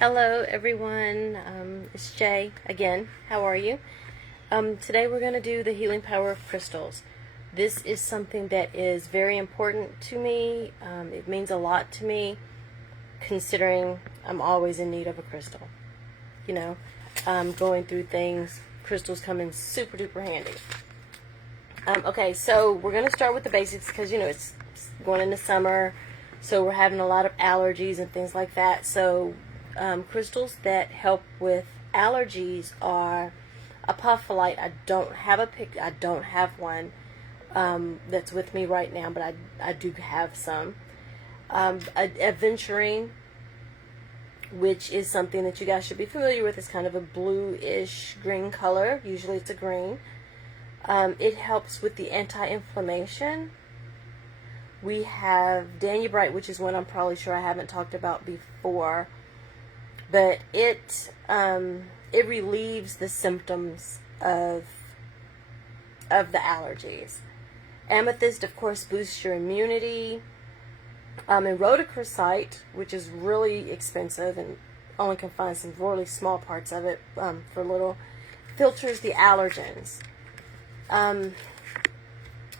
Hello everyone, it's Jay again. How are you? Today we're going to do the healing power of crystals. This is something that is very important to me. It means a lot to me considering I'm always in need of a crystal. You know, going through things, crystals come in super duper handy. Okay, so we're going to start with the basics because, it's going into summer, so we're having a lot of allergies and things like that. So crystals that help with allergies are apophyllite. I don't have one that's with me right now, but I do have some. Aventurine, which is something that you guys should be familiar with. It's kind of a bluish green color. Usually it's a green. It helps with the anti-inflammation. We have Danubrite, which is one I'm probably sure I haven't talked about before, but it relieves the symptoms of the allergies. Amethyst, of course, boosts your immunity. And rhodochrosite, which is really expensive and only can find some really small parts of it for little, filters the allergens.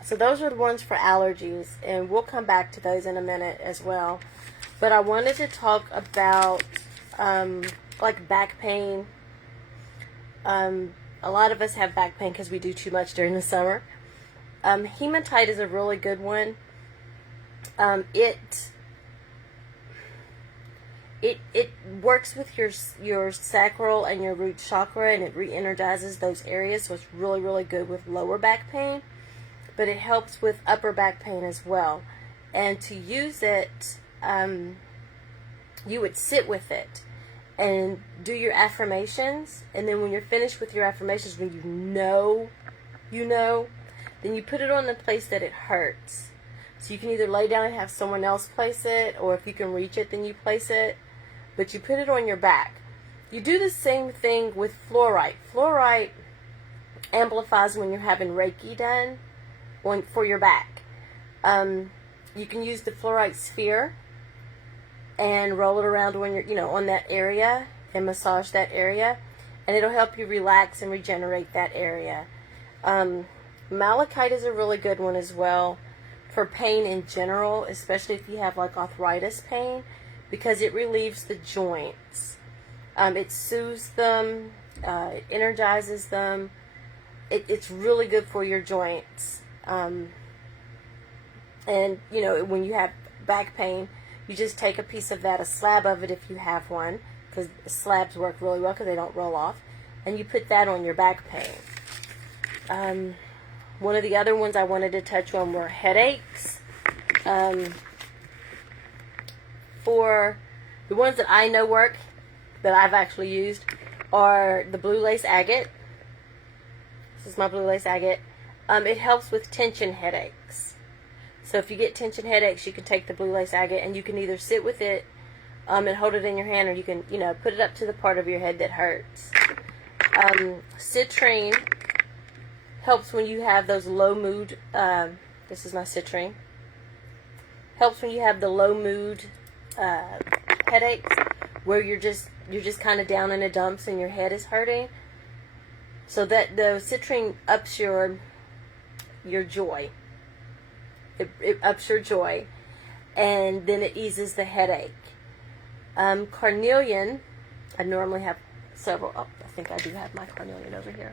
So those are the ones for allergies, and we'll come back to those in a minute as well. But I wanted to talk about like back pain. A lot of us have back pain because we do too much during the summer. Hematite is a really good one. It works with your sacral and your root chakra, and it re-energizes those areas, so it's really, really good with lower back pain. But it helps with upper back pain as well. And to use it, you would sit with it and do your affirmations. And then when you're finished with your affirmations, when you know, then you put it on the place that it hurts. So you can either lay down and have someone else place it, or if you can reach it, then you place it. But you put it on your back. You do the same thing with fluorite. Fluorite amplifies when you're having Reiki done for your back. You can use the fluorite sphere and roll it around when you're, on that area and massage that area, and it'll help you relax and regenerate that area. Malachite is a really good one as well for pain in general, especially if you have like arthritis pain, because it relieves the joints. It soothes them, it energizes them. It's really good for your joints. And when you have back pain, you just take a piece of that, a slab of it if you have one, because slabs work really well because they don't roll off, and you put that on your back pain. One of the other ones I wanted to touch on were headaches. For the ones that I know work, that I've actually used, are the blue lace agate. This is my blue lace agate. It helps with tension headaches. So if you get tension headaches, you can take the blue lace agate, and you can either sit with it and hold it in your hand, or you can, put it up to the part of your head that hurts. Citrine helps when you have those low mood. This is my citrine. Helps when you have the low mood headaches, where you're just kind of down in the dumps and your head is hurting. So that the citrine ups your joy. It ups your joy, and then it eases the headache. Carnelian, I normally have several. Oh, I think I do have my carnelian over here.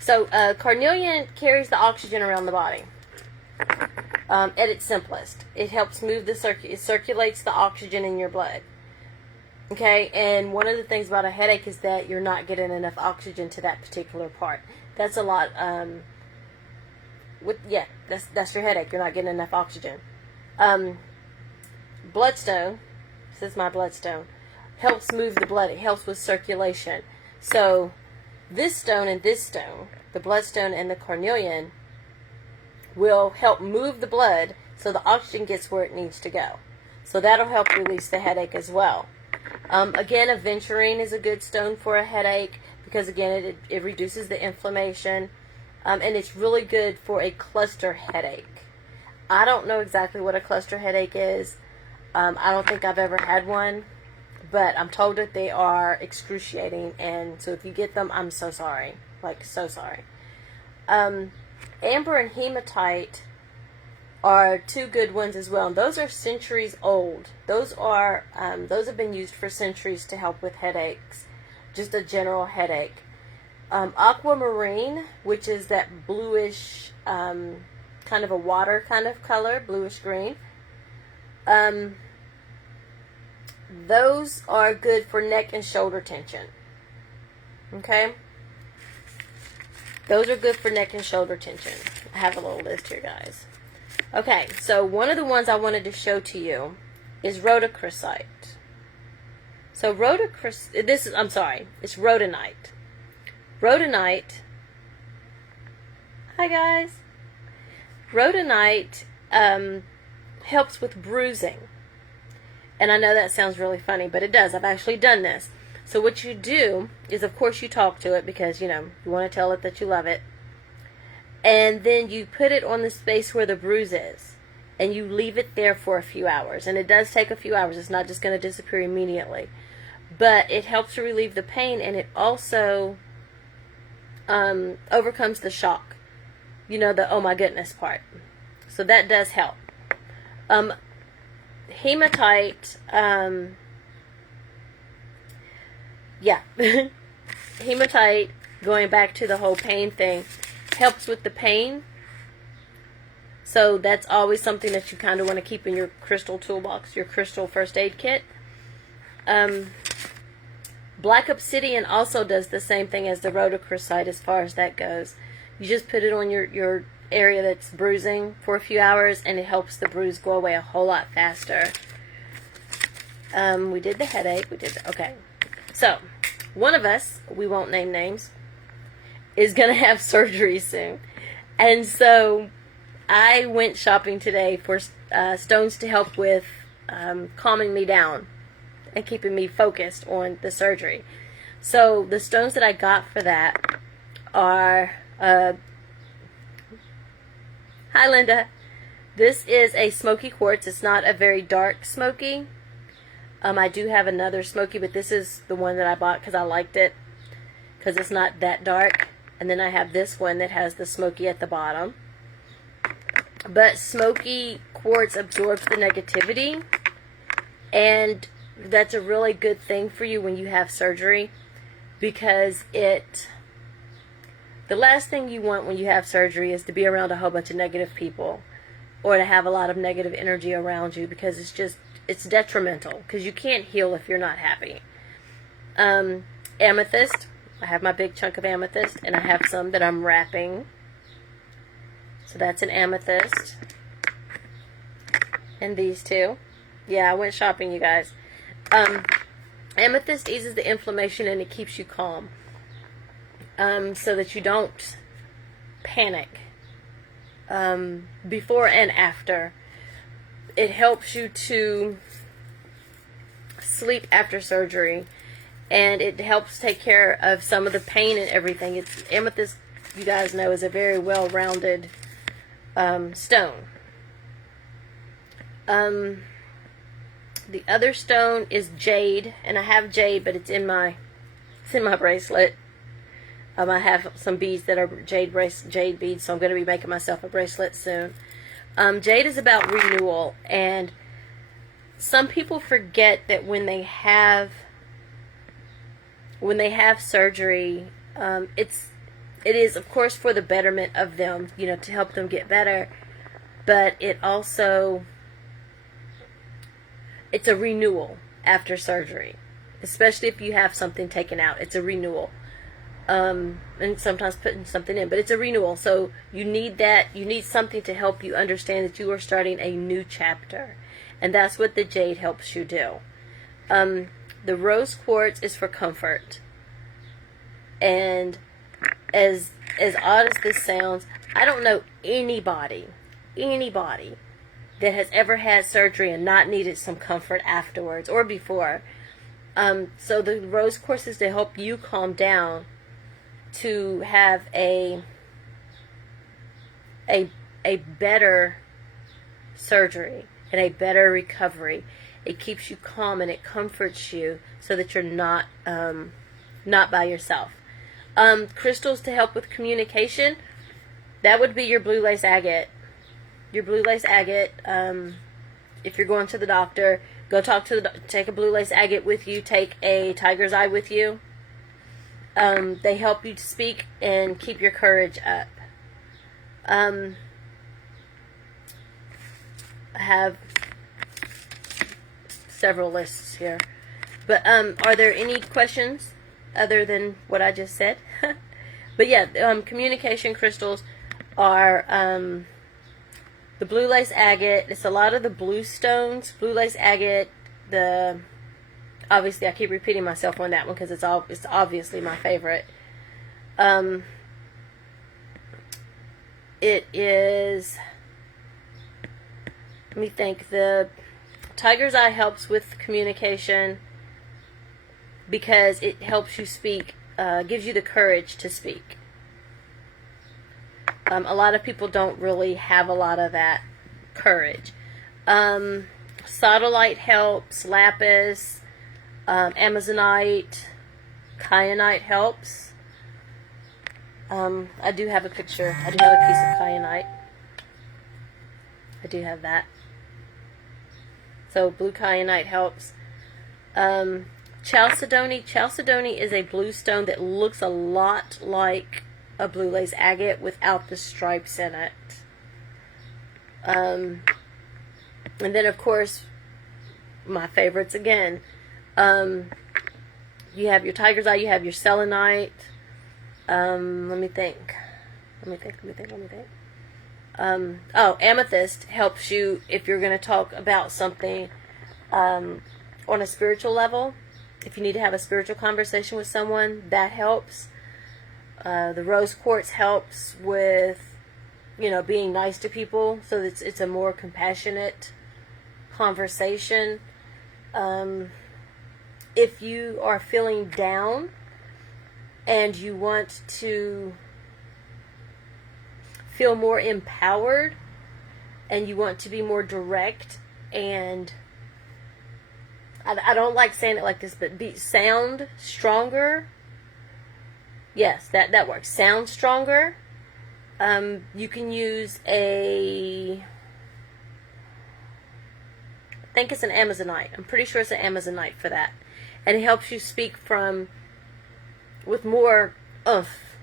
So carnelian carries the oxygen around the body. At its simplest, it helps move it circulates the oxygen in your blood. Okay, and one of the things about a headache is that you're not getting enough oxygen to that particular part. That's a lot. That's your headache. You're not getting enough oxygen. Bloodstone, this is my bloodstone, helps move the blood. It helps with circulation. So this stone and this stone, the bloodstone and the carnelian, will help move the blood so the oxygen gets where it needs to go. So that'll help release the headache as well. Again, aventurine is a good stone for a headache because, again, it reduces the inflammation. And it's really good for a cluster headache. I don't know exactly what a cluster headache is. I don't think I've ever had one. but I'm told that they are excruciating, and so if you get them, I'm so sorry. Like, so sorry. Amber and hematite are two good ones as well. And those are centuries old. Those have been used for centuries to help with headaches, just a general headache. Aquamarine, which is that bluish, kind of a water kind of color, bluish green. Those are good for neck and shoulder tension. Okay? Those are good for neck and shoulder tension. I have a little list here, guys. Okay, so one of the ones I wanted to show to you is rhodochrosite. So it's rhodonite. Rhodonite. Hi, guys. Rhodonite helps with bruising. And I know that sounds really funny, but it does. I've actually done this. So what you do is, of course, you talk to it because, you want to tell it that you love it. And then you put it on the space where the bruise is. And you leave it there for a few hours. And it does take a few hours. It's not just going to disappear immediately. But it helps to relieve the pain, and it also overcomes the shock. The oh my goodness part. So that does help. Hematite, hematite, going back to the whole pain thing, helps with the pain. So that's always something that you kind of want to keep in your crystal toolbox, your crystal first aid kit. Black obsidian also does the same thing as the rhodochrosite as far as that goes. You just put it on your area that's bruising for a few hours, and it helps the bruise go away a whole lot faster. We did the headache. Okay. So, one of us, we won't name names, is going to have surgery soon. And so, I went shopping today for stones to help with calming me down and keeping me focused on the surgery. So, the stones that I got for that are... Hi, Linda. This is a smoky quartz. It's not a very dark smoky. I do have another smoky, but this is the one that I bought because I liked it, because it's not that dark. And then I have this one that has the smoky at the bottom. But smoky quartz absorbs the negativity, and that's a really good thing for you when you have surgery, because the last thing you want when you have surgery is to be around a whole bunch of negative people, or to have a lot of negative energy around you, because it's detrimental, because you can't heal if you're not happy. Amethyst. I have my big chunk of amethyst, and I have some that I'm wrapping. So that's an amethyst. And these two. Yeah, I went shopping, you guys. Amethyst eases the inflammation, and it keeps you calm. So that you don't panic before and after. It helps you to sleep after surgery, and it helps take care of some of the pain and everything. Amethyst, you guys know, is a very well-rounded stone. The other stone is jade, and I have jade, but it's in my bracelet. I have some beads that are jade beads, so I'm going to be making myself a bracelet soon. Jade is about renewal, and some people forget that when they have surgery, it is, of course, for the betterment of them, to help them get better, but it's a renewal after surgery, especially if you have something taken out. It's a renewal. And sometimes putting something in, but it's a renewal. So you need that. You need something to help you understand that you are starting a new chapter, and that's what the jade helps you do. The rose quartz is for comfort, and as odd as this sounds, I don't know anybody that has ever had surgery and not needed some comfort afterwards or before. So the rose quartz is to help you calm down, to have a better surgery and a better recovery, It keeps you calm and it comforts you so that you're not not by yourself. Crystals to help with communication. That would be your blue lace agate. Your blue lace agate. If you're going to the doctor, go talk to take a blue lace agate with you. Take a tiger's eye with you. They help you to speak and keep your courage up. I have several lists here, but are there any questions other than what I just said? But yeah, communication crystals are the blue lace agate. It's a lot of the blue stones. Blue lace agate. Obviously I keep repeating myself on that one because it's obviously my favorite. It is. Let me think. The tiger's eye helps with communication because it helps you speak, gives you the courage to speak. A lot of people don't really have a lot of that courage. Sodalite helps. Lapis, Amazonite, kyanite helps. I do have a picture. I do have a piece of kyanite. I do have that. So blue kyanite helps. Chalcedony. Chalcedony is a blue stone that looks a lot like a blue lace agate without the stripes in it. And then of course, my favorites again. You have your tiger's eye. You have your selenite. Let me think. Amethyst helps you if you're going to talk about something on a spiritual level. If you need to have a spiritual conversation with someone, that helps. The rose quartz helps with, being nice to people, so that it's a more compassionate conversation. If you are feeling down and you want to feel more empowered and you want to be more direct, and I don't like saying it like this, but sound stronger. Yes, that works. Sound stronger. You can use I think it's an Amazonite. I'm pretty sure it's an Amazonite for that. And it helps you speak with more oomph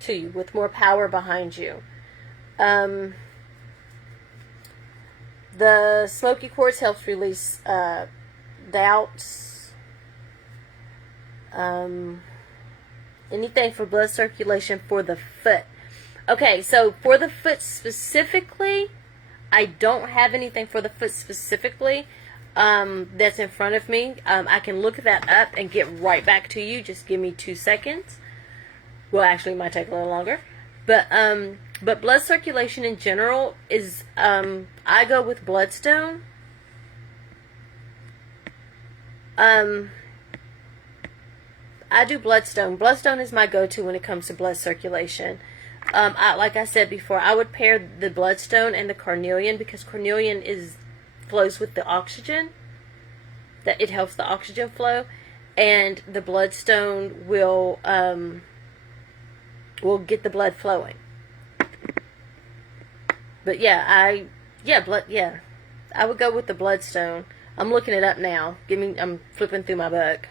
to you, with more power behind you. The smoky quartz helps release doubts. Anything for blood circulation for the foot. Okay, so for the foot specifically, I don't have anything for the foot specifically that's in front of me. I can look that up and get right back to you. Just give me 2 seconds. Well, actually, it might take a little longer. But blood circulation in general is, I go with bloodstone. I do bloodstone. Bloodstone is my go-to when it comes to blood circulation. Like I said before, I would pair the bloodstone and the carnelian because carnelian flows with the oxygen. That it helps the oxygen flow, and the bloodstone will get the blood flowing. But I would go with the bloodstone. I'm looking it up now. I'm flipping through my book.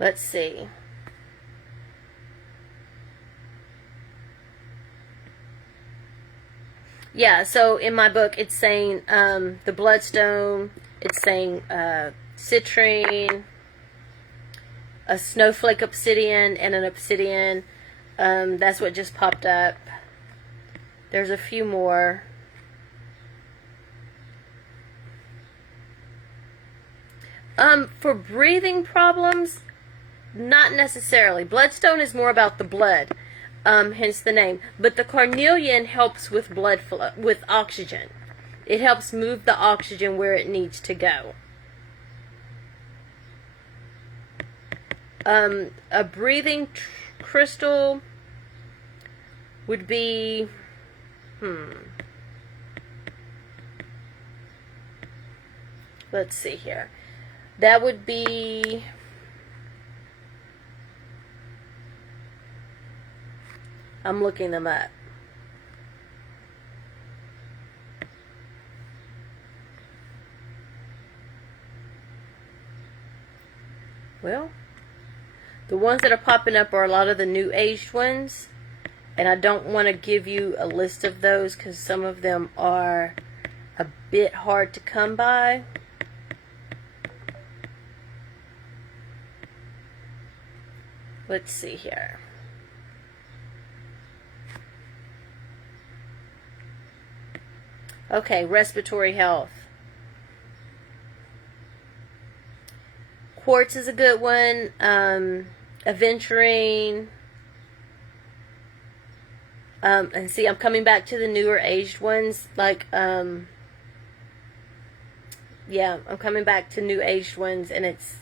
Let's see. Yeah, so in my book it's saying the bloodstone, it's saying citrine, a snowflake obsidian, and an obsidian. That's what just popped up. There's a few more. For breathing problems, not necessarily. Bloodstone is more about the blood, hence the name. But the carnelian helps with blood flow, with oxygen. It helps move the oxygen where it needs to go. A breathing crystal would be, let's see here. That would be, I'm looking them up. Well, the ones that are popping up are a lot of the new aged ones, and I don't want to give you a list of those because some of them are a bit hard to come by. Let's see here. Okay, respiratory health. Quartz is a good one. Aventurine. And see, I'm coming back to the newer aged ones. Like, yeah, I'm coming back to new aged ones, and it's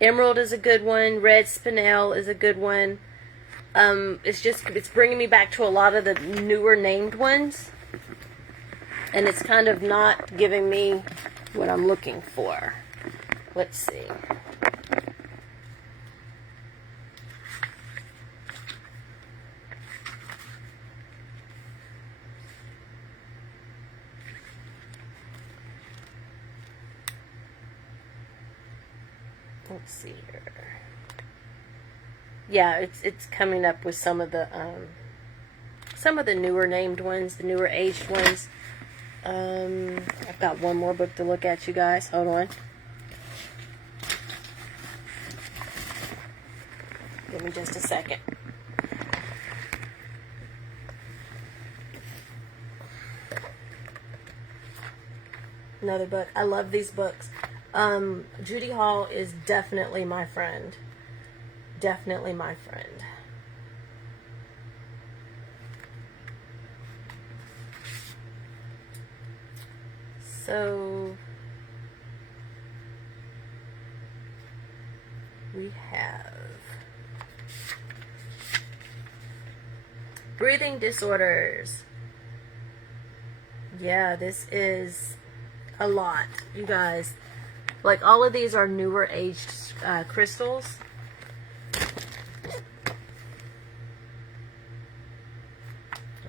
Emerald is a good one. Red Spinel is a good one. It's bringing me back to a lot of the newer named ones, and it's kind of not giving me what I'm looking for. Let's see. Let's see here. Yeah, it's coming up with some of the newer named ones, the newer aged ones. I've got one more book to look at, you guys. Hold on. Give me just a second. Another book. I love these books. Judy Hall is definitely my friend. Definitely my friend. So we have breathing disorders. Yeah, this is a lot, you guys. Like, all of these are newer aged crystals.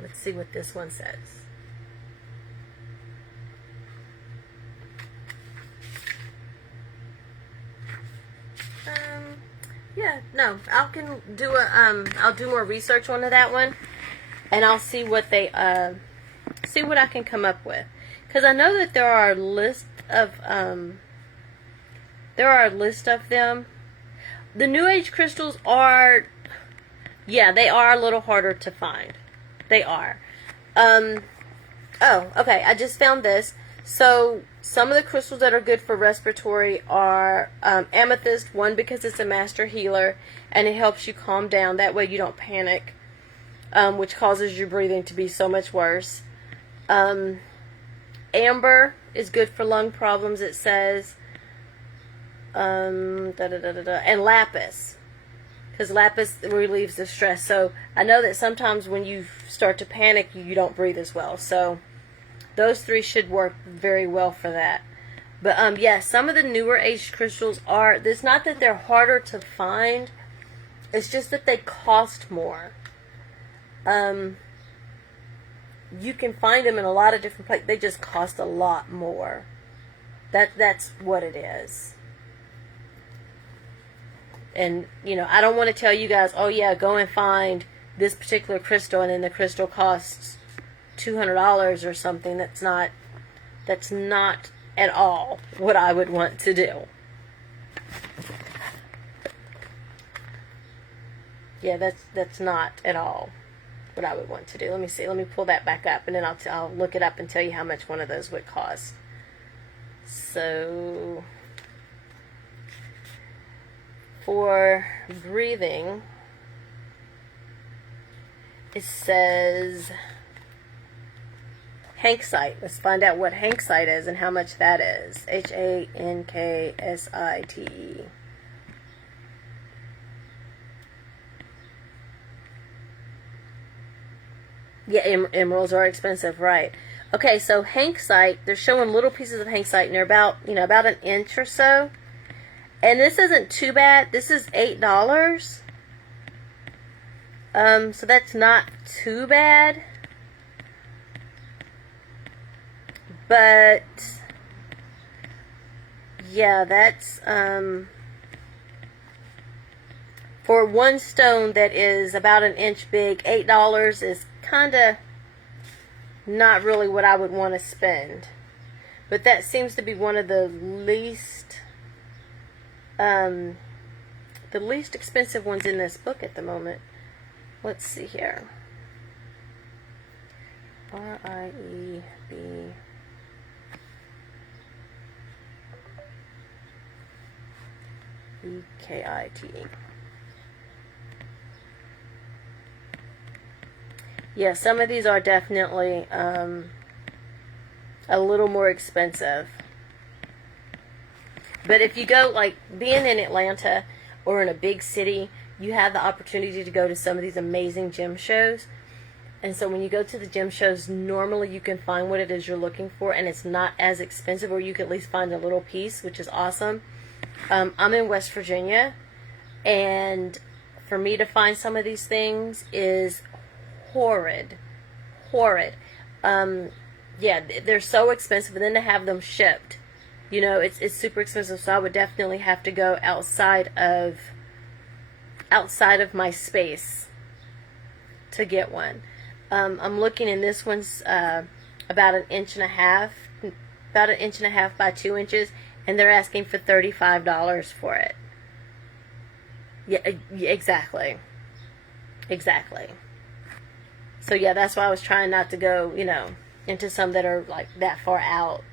Let's see what this one says. Yeah, no, I'll do more research onto that one, and I'll see what I can come up with, because I know that there are a list of them. The New Age crystals are, yeah, they are a little harder to find. They are. Oh, okay, I just found this. So, some of the crystals that are good for respiratory are amethyst, one because it's a master healer, and it helps you calm down. That way you don't panic, which causes your breathing to be so much worse. Amber is good for lung problems, it says. And lapis, because lapis relieves the stress. So I know that sometimes when you start to panic, you don't breathe as well. So those three should work very well for that. But yeah, some of the newer aged crystals are, it's not that they're harder to find, it's just that they cost more. You can find them in a lot of different places. They just cost a lot more. That's what it is. And, you know, I don't want to tell you guys, oh yeah, go and find this particular crystal, and then the crystal costs $200 or something. That's not at all what I would want to do. Yeah, that's not at all what I would want to do. Let me see. Let me pull that back up, and then I'll look it up and tell you how much one of those would cost. So, for breathing, it says Hanksite. Let's find out what Hanksite is and how much that is. Hanksite. Yeah, emeralds are expensive, right? Okay, so hanksite, they're showing little pieces of hanksite, and they're about, about an inch or so. And this isn't too bad. This is $8. So that's not too bad. But yeah, that's for one stone that is about an inch big, $8 is kind of not really what I would want to spend. But that seems to be one of the least expensive ones in this book at the moment. Let's see here. R-I-E-B E-K-I-T. Yeah, some of these are definitely a little more expensive. But if you go, like, being in Atlanta or in a big city, you have the opportunity to go to some of these amazing gem shows. And so when you go to the gem shows, normally you can find what it is you're looking for, and it's not as expensive, or you can at least find a little piece, which is awesome. I'm in West Virginia, and for me to find some of these things is horrid. Yeah, they're so expensive, and then to have them shipped, it's super expensive. So I would definitely have to go outside of my space to get one. I'm looking, and this one's about an inch and a half by 2 inches, and they're asking for $35 for it. Yeah, exactly. So yeah, that's why I was trying not to go, into some that are like that far out.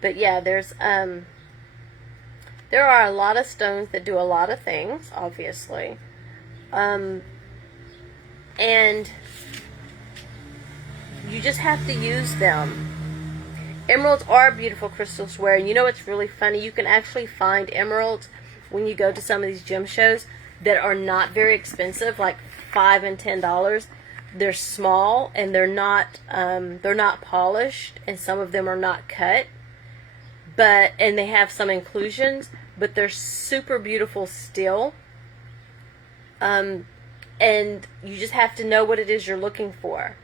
But yeah, there are a lot of stones that do a lot of things, obviously. And you just have to use them. Emeralds are beautiful crystals to wear. And it's really funny? You can actually find emeralds when you go to some of these gem shows that are not very expensive, like $5 and $10. They're small, and they're not polished, and some of them are not cut. And they have some inclusions, but they're super beautiful still. And you just have to know what it is you're looking for.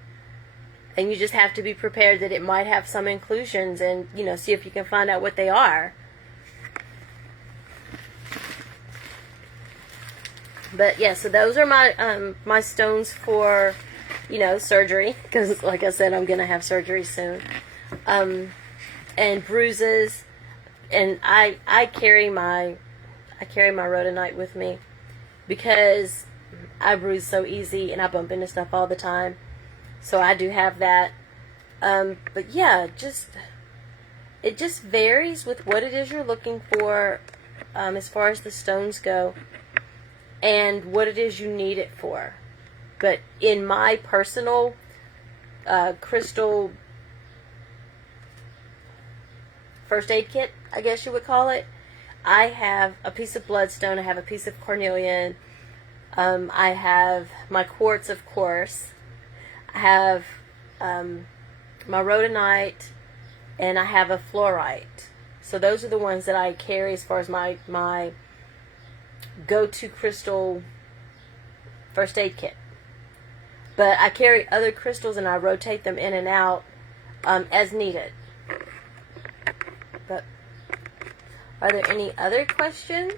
And you just have to be prepared that it might have some inclusions, and, see if you can find out what they are. But yeah, so those are my my stones for, surgery, because like I said, I'm gonna have surgery soon. And bruises, and I carry my rhodonite with me because I bruise so easy and I bump into stuff all the time. So I do have that. But yeah, it just varies with what it is you're looking for, as far as the stones go, and what it is you need it for. But in my personal crystal first aid kit, I guess you would call it, I have a piece of bloodstone, I have a piece of cornelian, I have my quartz, of course, I have my rhodonite, and I have a fluorite. So those are the ones that I carry as far as my go-to crystal first aid kit. But I carry other crystals, and I rotate them in and out as needed. But are there any other questions?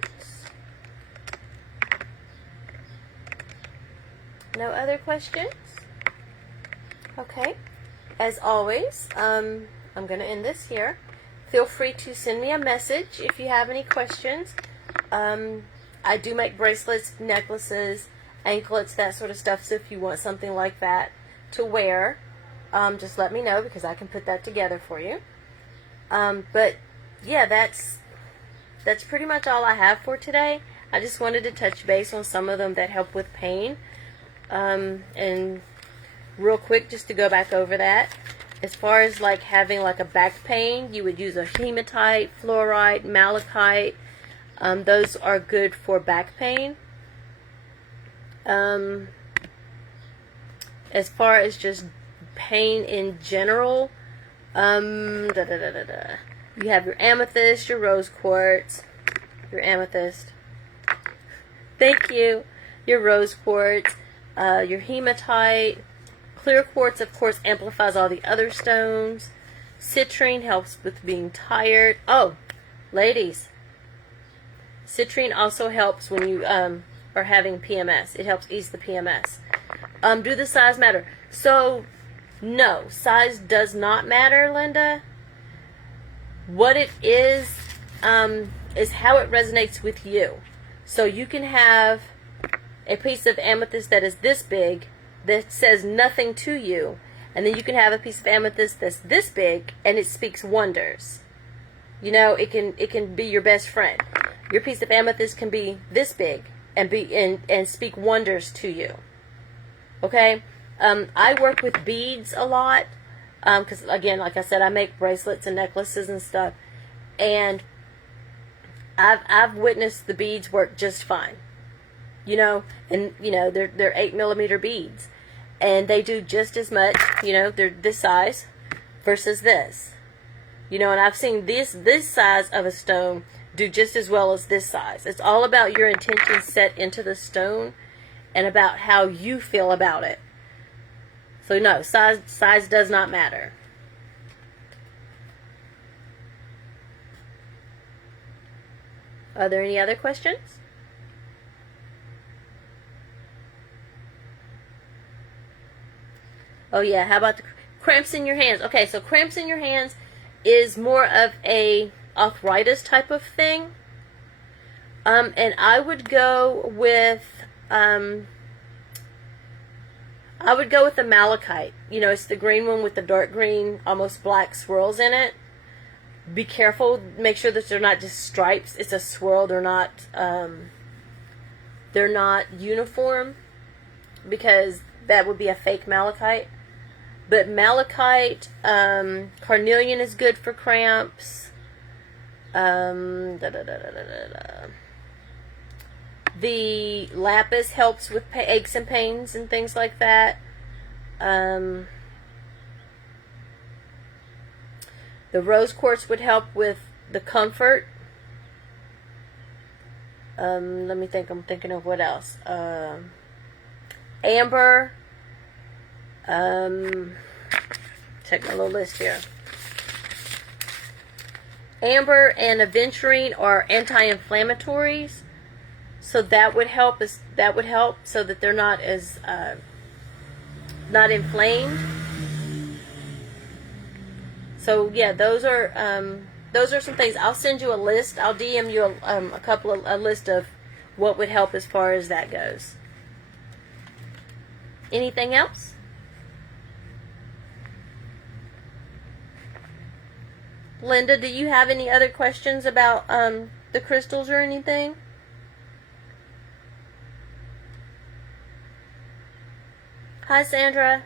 No other questions? Okay. As always, I'm going to end this here. Feel free to send me a message if you have any questions. I do make bracelets, necklaces, anklets, that sort of stuff. So if you want something like that to wear, just let me know, because I can put that together for you. But yeah, that's pretty much all I have for today. I just wanted to touch base on some of them that help with pain. And real quick, just to go back over that, as far as like having like a back pain, you would use a hematite, fluorite, malachite. Those are good for back pain. As far as just pain in general, you have your amethyst, your rose quartz, your amethyst. Thank you. Your rose quartz, your hematite. Clear quartz, of course, amplifies all the other stones. Citrine helps with being tired. Oh, ladies, citrine also helps when you are having PMS. It helps ease the PMS. Do the size matter? So, no, size does not matter, Linda. What it is how it resonates with you. So you can have a piece of amethyst that is this big that says nothing to you, and then you can have a piece of amethyst that's this big and it speaks wonders. You know, it can be your best friend. Your piece of amethyst can be this big and speak wonders to you. Okay? I work with beads a lot because, again, like I said, I make bracelets and necklaces and stuff, and I've witnessed the beads work just fine. You know, and you know they're 8mm beads, and they do just as much. You know, they're this size versus this. You know, and I've seen this size of a stone do just as well as this size. It's all about your intention set into the stone and about how you feel about it. So no, size does not matter. Are there any other questions? Oh yeah, how about the cramps in your hands? Okay, so cramps in your hands is more of a arthritis type of thing. And I would go with the malachite. You know, it's the green one with the dark green, almost black swirls in it. Be careful. Make sure that they're not just stripes. It's a swirl. They're not uniform, because that would be a fake malachite. But malachite, carnelian is good for cramps. The lapis helps with aches and pains and things like that. The rose quartz would help with the comfort. Let me think. I'm thinking of what else. Amber. Check my little list here. Amber and aventurine are anti-inflammatories, so that would help. So that they're not as not inflamed. So yeah, those are some things. I'll send you a list. I'll DM you a list of what would help as far as that goes. Anything else? Linda, do you have any other questions about the crystals or anything? Hi, Sandra.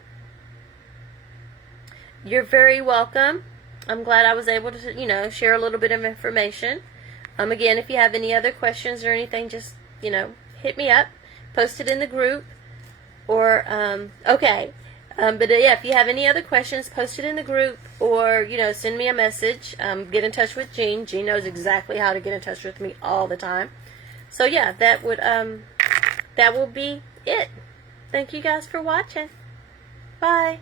You're very welcome. I'm glad I was able to, share a little bit of information. Again, if you have any other questions or anything, just, hit me up. Post it in the group. Or, okay. But yeah, if you have any other questions, post it in the group, or, send me a message. Get in touch with Jean. Jean knows exactly how to get in touch with me all the time. So yeah, that will be it. Thank you guys for watching. Bye.